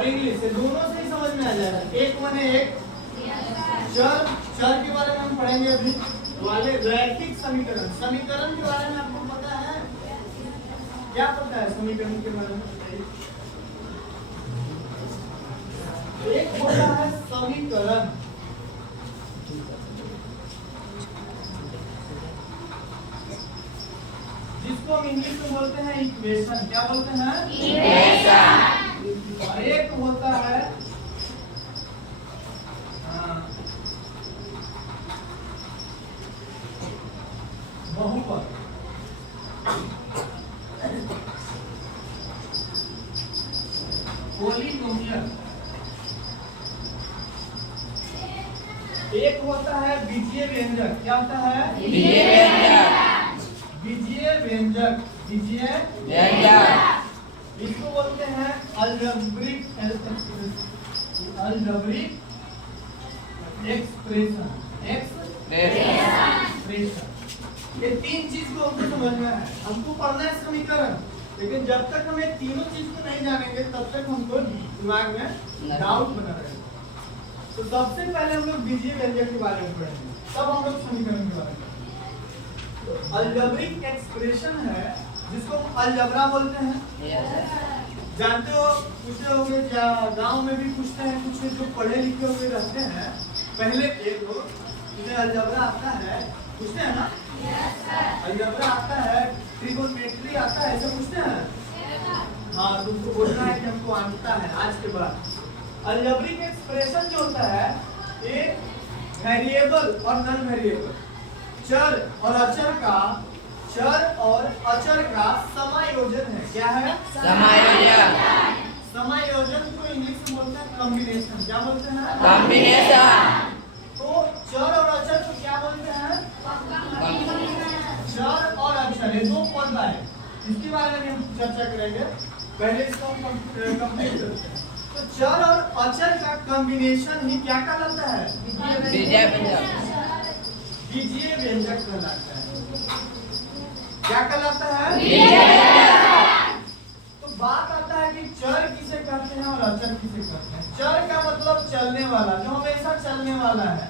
और इंग्लिश, ये दोनों से ही समझ में आ जाएगा। एक माने एक चर, चर के बारे में हम पढ़ेंगे अभी वाले। रैखिक समीकरण, समीकरण के बारे में आपको पता है? क्या पता है समीकरण के बारे में? एक होता है समीकरण, जिसको हम इंग्लिश में बोलते हैं इक्वेशन। क्या बोलते हैं? इक्वेशन। और एक होता है बहुपद। पॉलिनोमियल। एक होता है बीजीय व्यंजक। क्या होता है? बीजीय व्यंजक। बीजीय व्यंजक, बीजीय व्यंजक, इसको बोलते हैं अलजेब्रिक एक्सप्रेशन। ये तीन चीज को हमको समझना है। हमको पढ़ना है समीकरण, लेकिन जब तक हम ये तीनों चीज को नहीं जानेंगे तब तक हमको दिमाग में डाउट बना रहेगा। तो सबसे पहले हम लोग बीजीय व्यंजक के बारे में पढ़ेंगे, तब हम लोग समीकरण के बारे में। तो अलजेब्रिक एक्सप्रेशन है जिसको हम अलजबरा बोलते हैं। जानते हो, पूछते होंगे, गांव में भी पूछते हैं कुछ जो पढ़े लिखे हुए रहते हैं। पहले एक लोग जिन्हें अलजबरा आता है पूछते हैं ना, अलजबरा आता है, ट्रिगोनोमेट्री आता है, ऐसा पूछते हैं। हाँ, तुमको बोलना है कि हमको आता है आज के बाद। अलजेब्रिक एक्सप्रेशन जो होता है ये वेरिएबल और नॉन वेरिएबल, चर और अचर का समायोजन है। क्या है? समायोजन। समायोजन को इंग्लिश में बोलते हैं कॉम्बिनेशन। क्या बोलते हैं? कॉम्बिनेशन। तो चर और अचर को क्या बोलते हैं? चर और अचर, ये दो पद आए, इसके बारे में हम चर्चा करेंगे। पहले इसको हम कंप्लीट करते हैं। तो चर और अचर का कॉम्बिनेशन ही क्या कहलाता है? बीजीय व्यंजक। बीजीय व्यंजक कहलाता है। क्या कहलाता है? तो बात आता है कि चर किसे कहते हैं और अचर किसे कहते हैं। चर का मतलब चलने वाला, जो हमेशा चलने वाला है,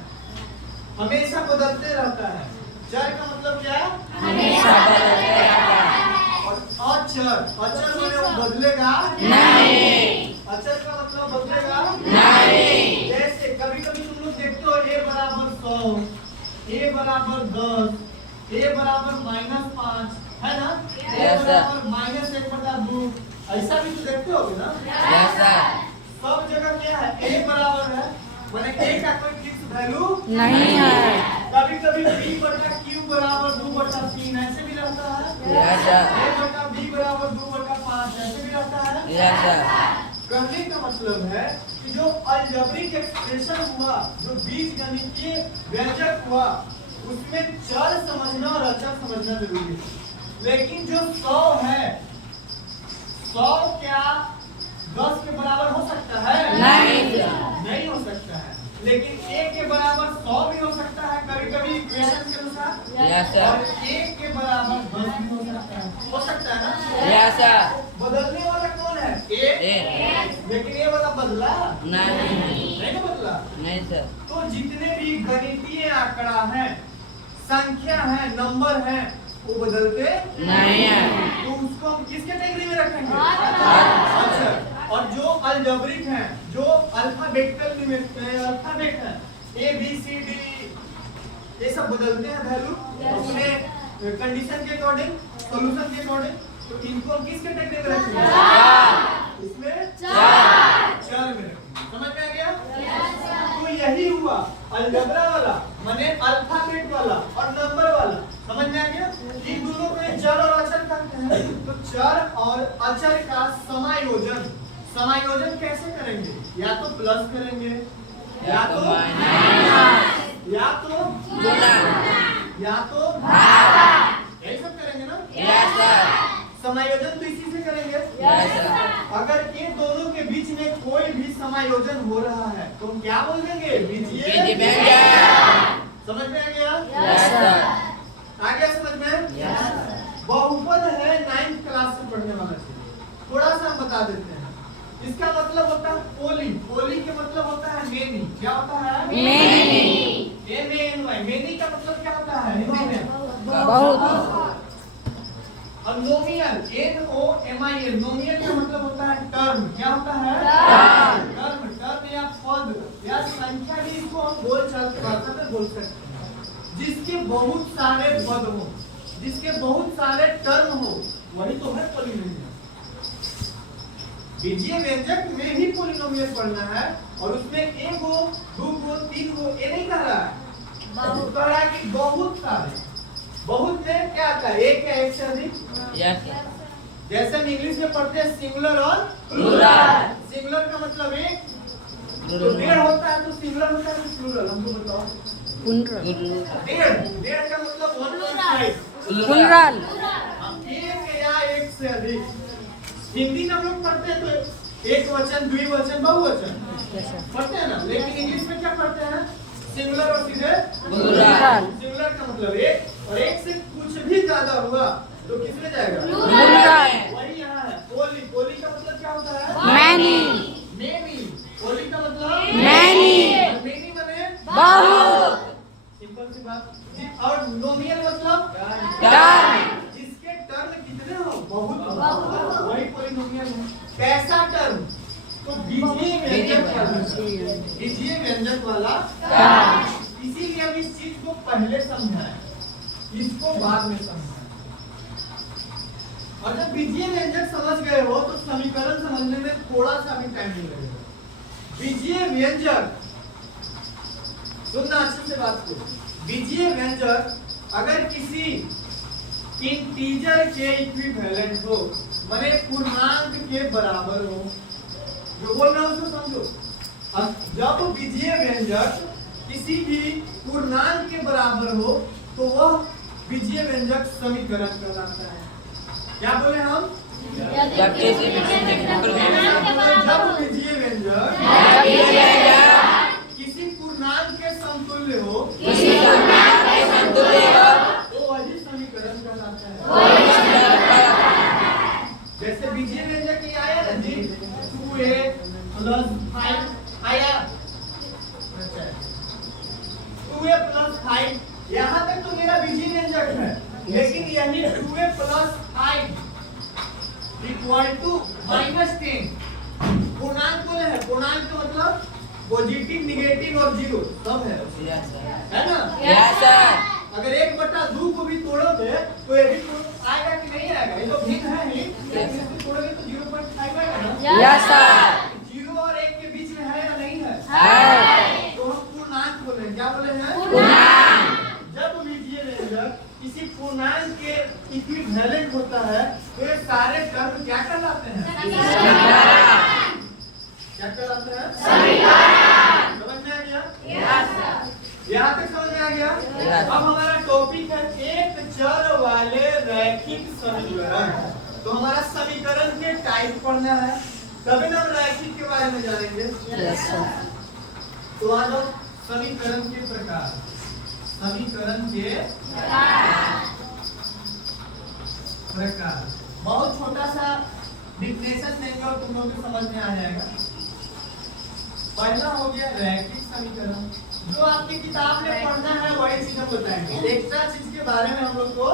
हमेशा बदलते रहता है। चर का मतलब क्या है? हमेशा बदलते रहता है। और अचर माने वो बदलेगा नहीं। अचर का मतलब बदलेगा नहीं। जैसे कभी कभी तुम लोग देखते हो a बराबर 100, a बराबर 10, a बराबर -5, है ना? a बराबर -1/2, ऐसा भी तो देखते होगे ना? सब जगह क्या है? a बराबर है, माने a का कोई फिक्स वैल्यू नहीं है। कभी कभी b बटा q बराबर 2/3 ऐसे भी रहता है। a बटा b बराबर 2/5 ऐसे भी रहता है। कहने का मतलब है कि जो अलजेब्रिक एक्सप्रेशन हुआ, जो बीजगणितीय व्यंजक हुआ, उसमें चर समझना और अचर समझना जरूरी है। लेकिन जो 100 है, 100 क्या 10 के बराबर हो सकता है? नहीं हो सकता है। लेकिन 1 के बराबर 100 भी हो सकता है कभी कभी इक्वेशन के अनुसार। और 1 के बराबर 10 भी हो सकता है ना? बदलने वाला कौन है? लेकिन ये वाला बदला नहीं ना बदला। नहीं सर। तो जितने भी गणितीय आंकड़ा है, संख्या है, नंबर है, वो बदलते नहीं है। तो उसको हम किस कैटेगरी में रखेंगे? अच्छा। और जो अलजेब्रिक है, जो अल्फाबेटिकल अल्फाबेट है, A B C D, ये सब बदलते हैं वैल्यू अपने कंडीशन के अकॉर्डिंग, सॉल्यूशन के अकॉर्डिंग। तो इनको हम किस कैटेगरी में रखेंगे? इसमें चर में रखेंगे। समझ में आ गया? तो यही हुआ अलजेब्रा वाला, माने अल्फाबेट वाला और नंबर वाला। समझ में आ गया? इन दोनों को चर और अचर कहते हैं। तो चर और अचर का समायोजन, समायोजन कैसे करेंगे? या तो प्लस करेंगे, या तो माइनस, या तो गुणा, या तो भाग, यही सब करेंगे ना? Yes sir. समायोजन तो इसी से करेंगे। Yes sir. अगर ये दोनों के बीच में कोई भी समायोजन हो रहा है तो हम क्या बोल देंगे? बीजीय व्यंजक। समझ में आ गया? Yes sir. आ गया समझ में? यस। बहुपद है 9th क्लास से पढ़ने वाला चीज, थोड़ा सा हम बता देते हैं। इसका मतलब होता है पोली। पोली के मतलब होता है मेनी। क्या होता है? मेनी। M-A-N-Y। मेनी का मतलब क्या होता है हिंदी में? बहुत। और नोमियल N-O-M-I-L। नोमियल का मतलब होता है टर्म। क्या होता है? टर्म। टर्म या पद या संख्या भी इसको हम बोलचाल की भाषा में बोल सकते हैं। जिसके बहुत सारे पद हो, जिसके बहुत सारे टर्म हो, वही तो है पॉलिनोमियल। बीजीय व्यंजक में भी पॉलिनोमियल पढ़ना है और उसमें एक हो, दो हो, तीन हो, ये नहीं कह रहा है। कह रहा है कि बहुत सारे। बहुत में क्या आता है? एक या एक से अधिक। जैसे हम इंग्लिश में पढ़ते हैं सिंगुलर और प्लूरल। सिंगुलर का मतलब एक, तो डेढ़ होता है तो सिंगुलर होता है तो प्लूरल। हमको बताओ। डेढ़ का मतलब 1.5 प्लूरल। एक या एक से अधिक। हिंदी में हम लोग पढ़ते हैं तो एक वचन, द्विवचन, बहुवचन पढ़ते हैं ना, लेकिन इंग्लिश में क्या पढ़ते हैं? सिंगुलर और सीधे प्लूरल। सिंगुलर का मतलब एक, और एक से कुछ भी ज्यादा हुआ तो किसमें जाएगा? प्लूरल। वही यहाँ है पोली। पोली का मतलब क्या होता है? मैनी। मेनी। पोली का मतलब मैनी। मेनी माने बहुत। सिंपल सी बात। और नोमियल मतलब टर्म। जिसके टर्म कितने हो? बहुत हो, वही पॉलिनोमियल है। कैसा टर्म? तो बीजीय व्यंजक वाला। बीजीय व्यंजक वाला टर्म। इसीलिए हम इस चीज को पहले समझाएं, इसको बाद में समझाएं। और जब बीजीय व्यंजक समझ गए हो तो समीकरण समझने में थोड़ा सा भी टाइम नहीं लगेगा। बीजीय व्यंजक, सुनना अच्छे से बात को। बीजीय व्यंजक अगर किसी इंटीजर के इक्विवेलेंट हो, माने पूर्णांक के बराबर हो, जो बोल रहा हूं उसको समझो। अब जब बीजीय व्यंजक किसी भी पूर्णांक के बराबर हो तो वह बीजीय व्यंजक समीकरण कहलाता है। क्या बोले हम? जब किसी जब बीजीय व्यंजक किसी पूर्णांक के समतुल्य हो, तो वही समीकरण कहलाता है। जैसे बीजीय व्यंजक ये आया ना जी, 2a + 5 आया। 2a + 5, यहाँ तक तो मेरा बीजीय व्यंजक है, लेकिन यही 2a + 5 = -10 पूर्णांक बोले हैं। पूर्णांक का मतलब पॉजिटिव, निगेटिव और जीरो सब है ना? Yes sir. अगर 1/2 को भी तोड़ोगे तो ये भी आएगा कि नहीं आएगा? ये तो भिन्न है ही, लेकिन इसको तोड़ोगे तो 0.5 आएगा ना? Yes sir. 0 और 1 के बीच में है या नहीं है? है। तो हम पूर्णांक बोले हैं। क्या बोले हैं? पूर्णांक। जब बीजीय व्यंजक किसी पूर्णांक के इक्विवेलेंट होता है तो ये सारे टर्म क्या कहलाते हैं? क्या कहलाते हैं? समझ में आ गया? यहाँ तक समझ में आ गया? अब हमारा टॉपिक है एक चर वाले रैखिक समीकरण। तो हमारा समीकरण के टाइप पढ़ना है, तभी ना हम रैखिक के बारे में जानेंगे। Yes sir. तो आज हम समीकरण के प्रकार, समीकरण के प्रकार बहुत छोटा सा डिफिनेशन देंगे और तुम लोग को समझ में आ जाएगा। पहला हो गया रैखिक समीकरण। जो आपकी किताब में पढ़ना है वही चीज हम बताएंगे। एक्स्ट्रा चीज के बारे में हम लोग को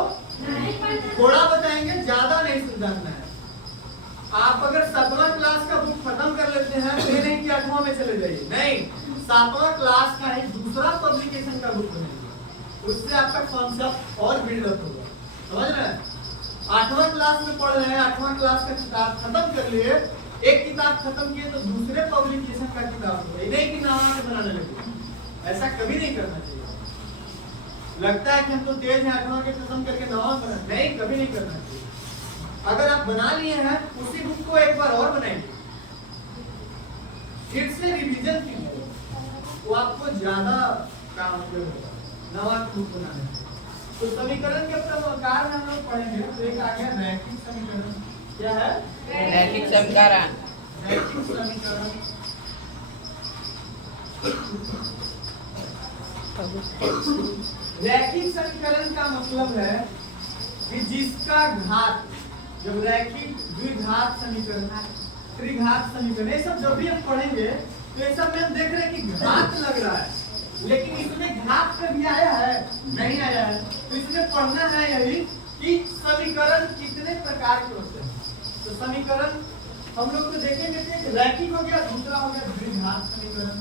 थोड़ा बताएंगे, ज्यादा नहीं जानना है। आप अगर 7वां क्लास का बुक खत्म कर लेते हैं तो ये नहीं कि 8वां में चले जाइए, नहीं, 7वां क्लास का ही दूसरा पब्लिकेशन का बुक बनेगा, उससे आपका कॉन्सेप्ट और बिल्डअप होगा। समझ रहे हैं? 8वां क्लास में पढ़ रहे हैं, 8वां क्लास का किताब खत्म कर लिए, एक किताब खत्म किए तो दूसरे पब्लिकेशन का किताब होगा, नहीं कि नाम से बनाने लगे। ऐसा कभी नहीं करना चाहिए। लगता है कि हम तो तेज हैं, 8वां के खत्म करके 9वां बना, नहीं, कभी नहीं करना चाहिए। अगर आप बना लिए हैं उसी बुक को एक बार और बनाएंगे, फिर से रिवीजन कीजिए, तो आपको ज्यादा काम होगा नवा बुक बनाने में। तो समीकरण के प्रकार में हम लोग पढ़ेंगे। तो एक आ गया रैखिक समीकरण। क्या है? रैखिक समीकरण। रैखिक समीकरण रैखिक समीकरण का मतलब है कि जिसका घात, जब रैखिक द्विघात समीकरण त्रिघात समीकरण, ये सब जब भी हम पढ़ेंगे तो ये सब में हम देख रहे हैं कि घात लग रहा है, लेकिन इसमें घात कभी आया है नहीं आया है। तो इसमें पढ़ना है यही कि समीकरण कितने प्रकार के होते हैं। तो समीकरण हम लोग तो देखेंगे कि एक रैखिक हो गया, दूसरा हो गया द्विघात समीकरण।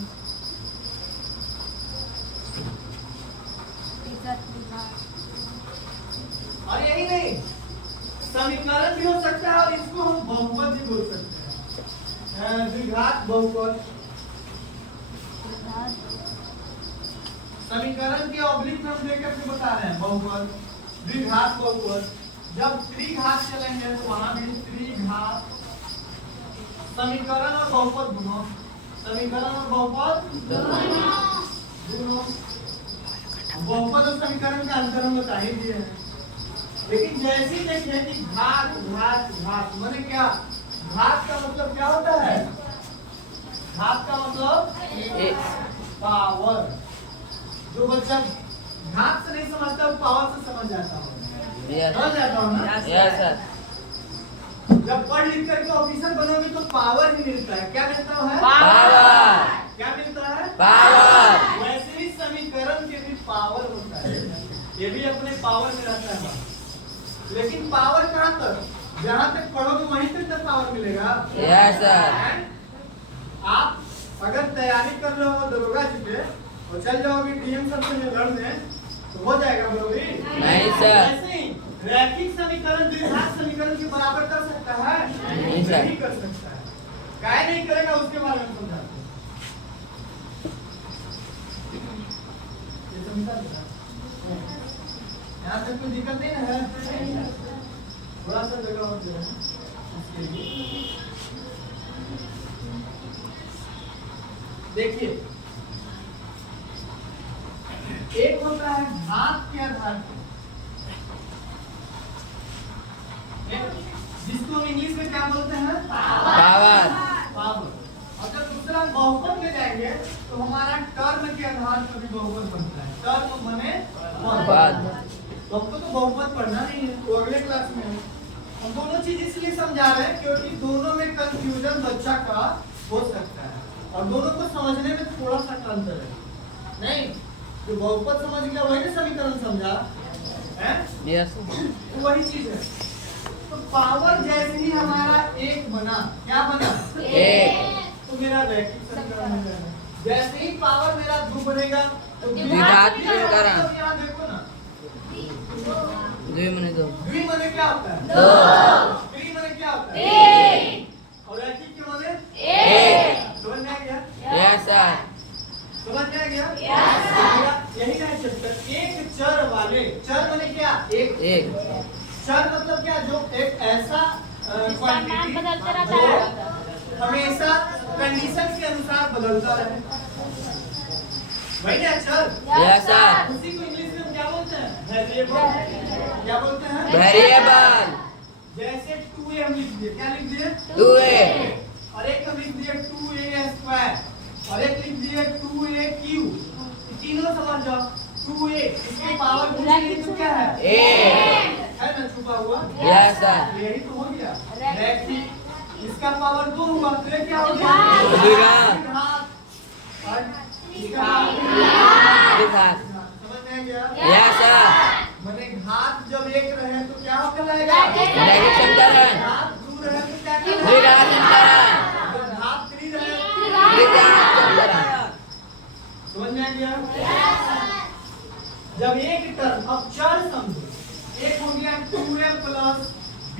और यही नहीं, समीकरण भी हो सकता है और इसको हम बहुपद भी बोल सकते हैं, द्विघात बहुपद। समीकरण के ऑब्लिक में हम लेकर के बता रहे हैं बहुपद, द्विघात बहुपद। जब त्रिघात चलेंगे तो वहां भी त्रिघात, समीकरण और बहुपद दोनों, समीकरण और बहुपद दोनों। बहुपद और समीकरण का अंतर हम बता ही दिए हैं, लेकिन जैसे ही देखिए कि घात घात घात माने क्या, घात का मतलब क्या होता है, घात का मतलब पावर। जो बच्चा घात से नहीं समझता वो पावर से समझ जाता हो, समझ जाता हो ना। Yes sir. जब पढ़ लिख करके ऑफिसर बनोगे तो पावर ही मिलता है। क्या मिलता है? पावर। क्या मिलता है? पावर। वैसे ही समीकरण के भी पावर होता है, ये भी अपने पावर में रहता है। लेकिन पावर कहाँ तक, जहाँ तक पढ़ोगे वहीं तक पावर मिलेगा। Yes sir. आप अगर तैयारी कर रहे हो दरोगा जी पे और चल जाओगे डीएम सर से लड़ने तो हो जाएगा बरोबरी? नहीं सर। ऐसे ही रैखिक समीकरण द्विघात समीकरण के बराबर कर सकता है? नहीं सर। नहीं कर सकता है। काहे नहीं करेगा उसके बारे में समझाते हैं। ये समझा देना। यहाँ तक कोई दिक्कत नहीं है? थोड़ा सा जगह और दे रहे हैं इसके लिए। देखिए, एक होता है घात के आधार पर, जिसको हम इंग्लिश में क्या बोलते हैं? पावर। पावर। और जब दूसरा बहुपद में जाएंगे तो हमारा टर्म के आधार पर भी बहुपद बनता है। टर्म माने बहुपद। तो हमको तो बहुपद पढ़ना नहीं है, तो अगले क्लास में हम दोनों चीज इसलिए समझा रहे हैं क्योंकि दोनों में कंफ्यूजन बच्चा का हो सकता है और दोनों को समझने में थोड़ा सा अंतर है। नहीं, जो बहुपद समझ गया वही ना समीकरण समझा है। यस। वही चीज है। तो पावर जैसे ही हमारा एक बना, क्या बना? एक। तो मेरा रैखिक समीकरण बन जाएगा। जैसे ही पावर मेरा 2 बनेगा तो द्विघात समीकरण। तो यहाँ देखो ना, 2 मने 2। द्वि माने क्या होता है? 2। त्रि माने क्या होता है? 1। और रैखिक के माने 1। समझ में आ गया? Yes sir. समझ में आ गया? यस। यही है चैप्टर। एक चर वाले, चर माने क्या? एक। चर मतलब क्या? जो एक ऐसा क्वांटिटी बदलता रहता है, हमेशा कंडीशन के अनुसार बदलता रहे, वही ना चर। Yes sir. उसी को इंग्लिश में हम क्या बोलते हैं? वेरिएबल। क्या बोलते हैं? वेरिएबल। जैसे 2a हम लिख दिए, क्या लिख दिए? 2a। और एक हम लिख दिए 2a स्क्वायर और एक लिख दिए 2a क्यूब। तीनों समझ जाओ। 2a इसकी पावर पूछेंगे तो क्या है? 1 है ना छुपा हुआ? Yes sir. यही तो हो गया रैखिक। इसका पावर 2 हुआ तो ये क्या हो गया? द्विघात। और इसका द्विघात। समझ में आ गया? Yes sir. माने घात जब एक रहे तो क्या हो जाएगा? रैखिक समीकरण। घात 2 रहे तो क्या कहलाएगा? द्विघात समीकरण। जब घात 3 रहे द्विघात समीकरण। समझ में आ गया? जब एक टर्म, अब चर समझो, एक हो गया 2a प्लस b,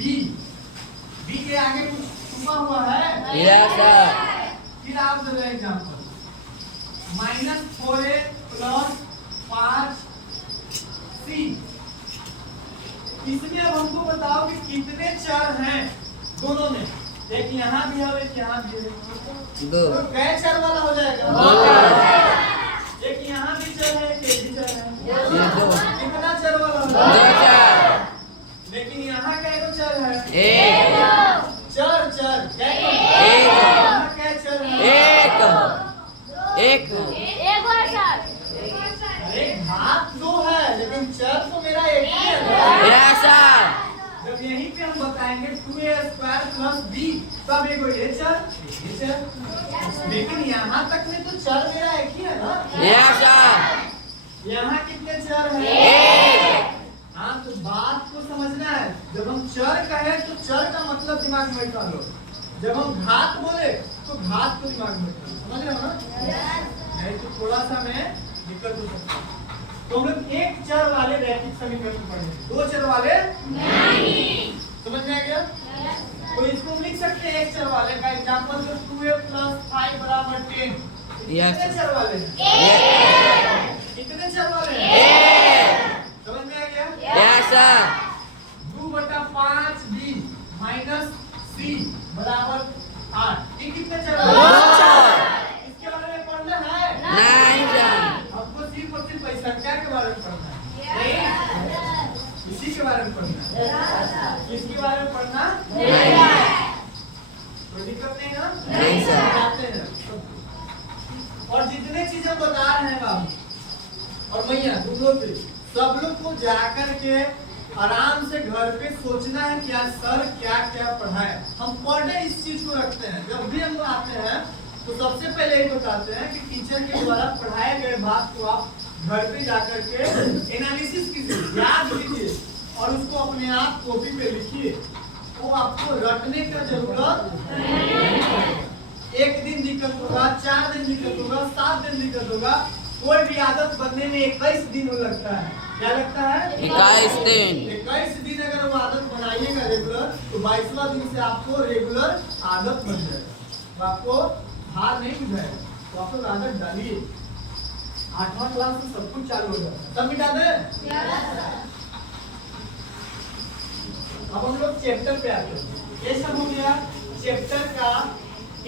b के आगे कुछ छुपा हुआ है? Yes sir. फिर आप दे रहे एग्जांपल -4a प्लस 5c। इसमें अब हमको बताओ कि कितने चर हैं दोनों में? एक यहाँ भी है, एक यहाँ भी है, 2। तो कै चर वाला हो जाएगा? 2। एक यहाँ भी चर है, एक भी चर है, ये 2। कितना चर वाला हो 2 जाएगा? चर। लेकिन यहाँ कै गो चर है? 1। चर चर कै गो? एक। यहाँ कै चर है? 1। अरे घात 2 है लेकिन चर तो मेरा एक ही है। Yes sir. जब यहीं पे हम बताएंगे 2a स्क्वायर प्लस b तब एगो ये चर, लेकिन यहाँ तक में तो चर मेरा एक ही है ना। Yes sir. यहाँ कितने चर हैं? एक। हाँ, तो बात को समझना है। जब हम चर कहें तो चर का मतलब दिमाग में बैठा लो। जब हम घात बोले तो घात को दिमाग में बैठा लो। समझ रहे हो ना? नहीं तो थोड़ा सा मैं दिक्कत हो सकता है। तो हम लोग एक चर वाले रैखिक समीकरण पढ़ेंगे, दो चर वाले नहीं। समझ में आ गया? तो इसको हम लिख सकते हैं एक चर वाले का एग्जांपल, जो 2a + 5 = 10। कितने चर वाले हैं? कितने चर वाले हैं? समझ में आ गया? Yes sir. 2/5b - c = 8। ये कितने चर दो वाले हैं? चर। इसके बारे में पढ़ना है? नहीं सर। आपको सिर्फ और सिर्फ संख्या के बारे में पढ़ना है, इसी के बारे में पढ़ना है। किसके बारे में पढ़ना? कोई दिक्कत नहीं ना? नहीं सर। बताते हैं। और जितने चीजें बता रहे हैं बाबू और मैया दोनों से, सब लोग को जाकर के आराम से घर पे सोचना है कि आज सर क्या क्या पढ़ाए। हम पढ़ने इस चीज को रखते हैं। जब भी हम आते हैं तो सबसे पहले ये बताते हैं कि टीचर के द्वारा पढ़ाए गए बात को आप घर पे जाकर के एनालिसिस कीजिए, याद कीजिए और उसको अपने आप कॉपी पे लिखिए। वो आपको रटने का जरूरत नहीं है। एक दिन दिक्कत होगा, 4 दिन दिक्कत होगा, 7 दिन दिक्कत होगा। कोई भी आदत बनने में 21 दिन लगता है। क्या लगता है? 21 दिन। 21 दिन अगर वो आदत बनाइएगा रेगुलर, तो 22वां दिन से आपको रेगुलर आदत बन जाएगा। तो आपको हार नहीं बुझाएगा, तो आप लोग आदत डालिए। 8वां क्लास में सब कुछ चालू हो जाता है। सब मिटा दें? अब हम लोग चैप्टर पे आते हैं। ये सब हो गया चैप्टर का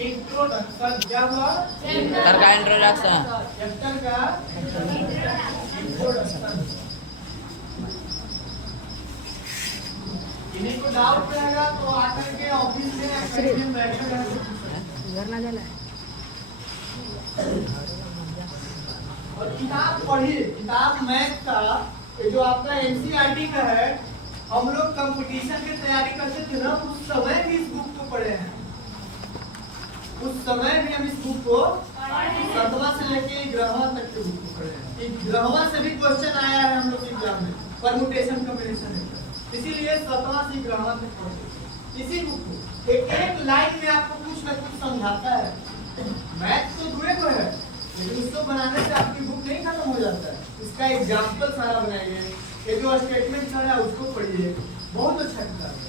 इंट्रोडक्शन। क्या हुआ? सर का इंट्रोडक्शन। चैप्टर का इंट्रोडक्शन। इन्हीं को डाउट रहेगा तो आकर के ऑफिस में या कहीं भी बैठे रहेंगे। और किताब पढ़िए, किताब मैथ का ये जो आपका एनसीईआरटी का है, हम लोग कंपटीशन की तैयारी करते थे ना, उस समय भी इस बुक को पढ़े हैं। उस समय भी हम इस बुक को 7वां से लेके 11वां तक के बुक को पढ़े हैं। 11वां से भी क्वेश्चन आया है हम लोग के एग्जाम में, परम्यूटेशन कॉम्बिनेशन। इसीलिए 7वां से 11वां तक पढ़े इसी बुक को। एक लाइन में आपको कुछ ना कुछ समझाता है। मैथ तो दूर को है, लेकिन उसको बनाने से आपकी बुक नहीं खत्म हो जाता है। इसका एग्जाम्पल सारा बनाइए, ये जो स्टेटमेंट सारा उसको पढ़िए। बहुत अच्छा किताब है।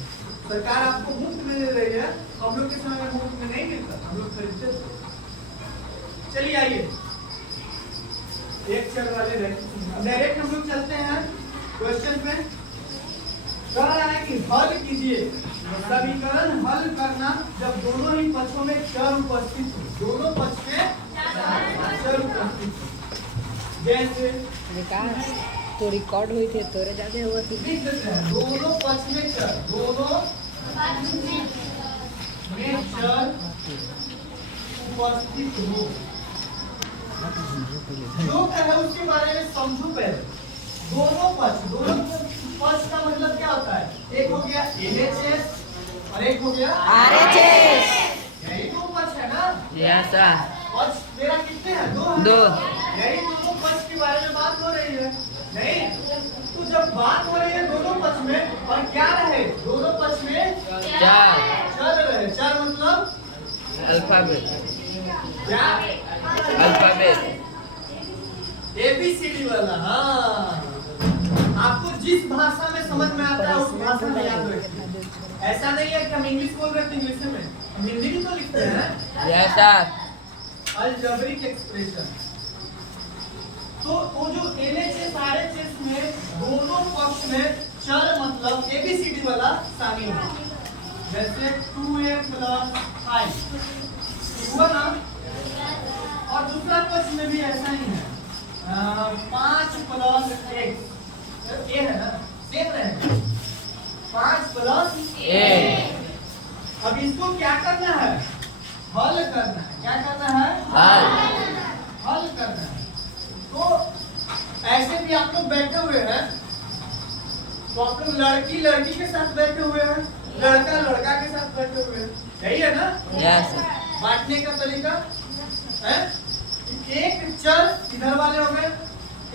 सरकार आपको मुफ्त में दे रही है, हम लोग के समय में मुफ्त में नहीं मिलता, हम लोग खरीदते थे। चलिए आइए एक चल वाले डायरेक्ट हम लोग चलते हैं क्वेश्चन पे। कह रहा है कि हल कीजिए। समीकरण हल करना जब दोनों ही पक्षों में चर उपस्थित हो। दोनों पक्ष में चर उपस्थित हो। जैसे तो रिकॉर्ड हुई थे तोरे ज्यादा हुआ थी। लिख देते हैं दोनों पक्ष में चर, दोनों में चर उपस्थित हो। जो कहे उसके बारे में समझो पहले। दोनों पक्ष का मतलब क्या होता है? एक हो गया LHS और एक हो गया RHS। यही दो पक्ष है ना? Yes sir. पक्ष मेरा कितने हैं? 2 हैं। 2। यही दोनों पक्ष के बारे में बात हो रही है। नहीं तो जब बात हो रही है दोनों पक्ष में, और क्या रहे दोनों पक्ष में? चर रहे। चर मतलब अल्फाबेट। क्या? अल्फाबेट। ABCD वाला। हाँ, आपको जिस भाषा में समझ में आता है उस भाषा में याद रखिए। ऐसा नहीं है कि हम इंग्लिश बोल रहे थे इंग्लिश में, हम हिंदी भी तो लिखते हैं। Yes sir. Algebraic expression. तो वो जो LHS RHS में दोनों पक्ष में चर मतलब ABCD वाला शामिल है। जैसे 2a + 5 हुआ ना, और दूसरा पक्ष में भी ऐसा ही है। 5 + x ये है ना, सेम रहेगा। 5 + 1। अब इसको क्या करना है? हल करना है। क्या करना है? हल करना है। तो ऐसे भी आप लोग बैठे हुए हैं, तो आप लोग लड़की के साथ बैठे हुए हैं, लड़का के साथ बैठे हुए हैं। यही है ना? Yes, sir. बांटने का तरीका है एक चर इधर वाले हो गए,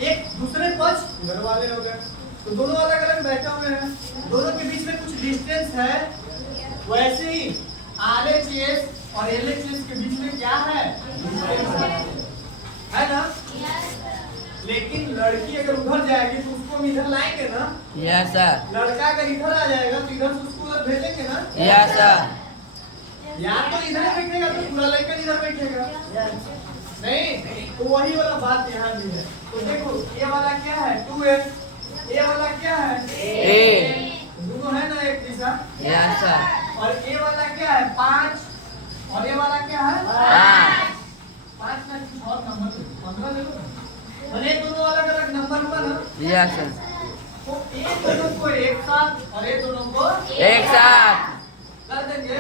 एक दूसरे पक्ष इधर वाले हो गए, तो दोनों अलग अलग बैठे हुए हैं, दोनों के बीच में कुछ डिस्टेंस है। वैसे ही RHS और LHS के बीच में क्या है? है ना? लेकिन लड़की अगर उधर जाएगी तो उसको हम इधर लाएंगे ना? Yes, sir. लड़का अगर इधर आ जाएगा तो इधर से उसको उधर भेजेंगे ना? Yes, sir. या तो इधर बैठेगा तो पूरा लड़का इधर बैठेगा, नहीं तो वही वाला बात यहाँ भी है। तो देखो ये वाला क्या है 2A, ये वाला क्या है A. दोनों है ना एक दिशा, Yes, sir. और ये वाला क्या है 5 और ये वाला क्या है 5 में कुछ और नंबर 15 ले लो, और ये दोनों अलग अलग नंबर हुआ ना। Yes, sir. तो ये दोनों को एक साथ और ये दोनों को एक साथ कर देंगे।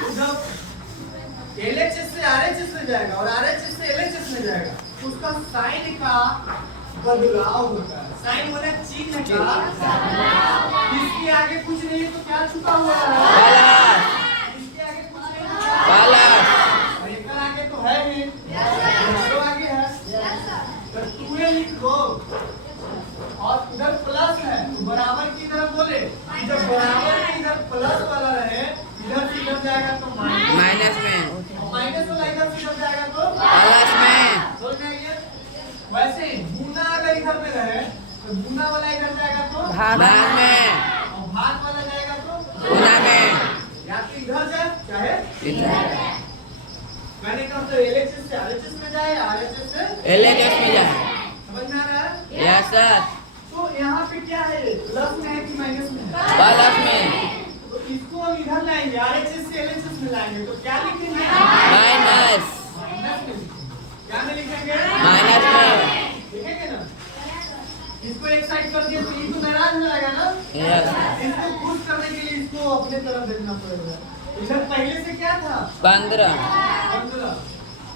तो जब LHS से RHS में जाएगा और RHS से LHS में जाएगा तो उसका साइन का बदलाव होता है। साइन होने चिन्ह का इसके आगे कुछ नहीं है तो क्या छुपा हुआ है? इसके आगे कुछ नहीं है और इसके आगे तो है ही, तो आगे है तो 2A लिख दो और इधर प्लस है तो बराबर की तरफ बोले, जब बराबर के इधर प्लस वाला रहे इधर से इधर जाएगा तो माइनस में, माइनस वाला इधर से इधर जाएगा तो प्लस में, समझ में आई है? वैसे गुना अगर इधर में रहे तो गुना वाला इधर जाएगा तो भाग में, और भाग वाला जाएगा तो गुना में, या तो इधर जाए चाहे इधर मैंने कहा तो LHS से RHS में जाए, RHS से LHS में जाए। समझ में आ रहा है? Yes, sir. तो यहाँ पे क्या है प्लस में है कि माइनस में है? प्लस में, तो इसको हम इधर लाएंगे RHS से LHS में लाएंगे तो क्या लिखेंगे? माइनस, माइनस में लिखेंगे। क्या में लिखेंगे? माइनस में, लिखेंगे ना? इसको एक साइड कर दिया तो ये तो नाराज हो जाएगा ना? Yes, sir. इसको खुश करने के लिए इसको अपने तरफ देखना पड़ेगा। इधर पहले से क्या था 15, 15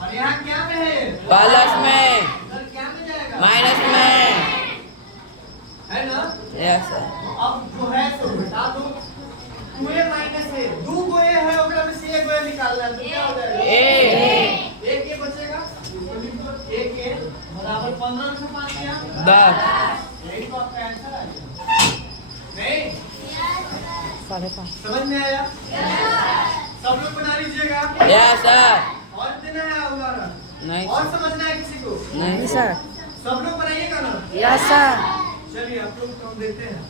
और यहाँ क्या में है? प्लस में, इधर क्या में जाएगा? माइनस में, है ना? Yes, sir. तो अब जो है तो बता दो 2A minus A, 2 go A है ओकरा में से 1 गो A निकालना है तो क्या हो जाएगा? एक A बचेगा, इसको लिख दो 1 A बराबर 15 में से 5 क्या? 10, यही तो आपका आंसर आ गया। नहीं 5.5 समझ में आया? सब लोग बना लीजिएगा। Yes, sir. और देना है उदाहरण? नहीं, और समझना है किसी को? नहीं, सर। सब लोग बनाइएगा ना? Yes sir. चलिए आप लोग को हम देते हैं।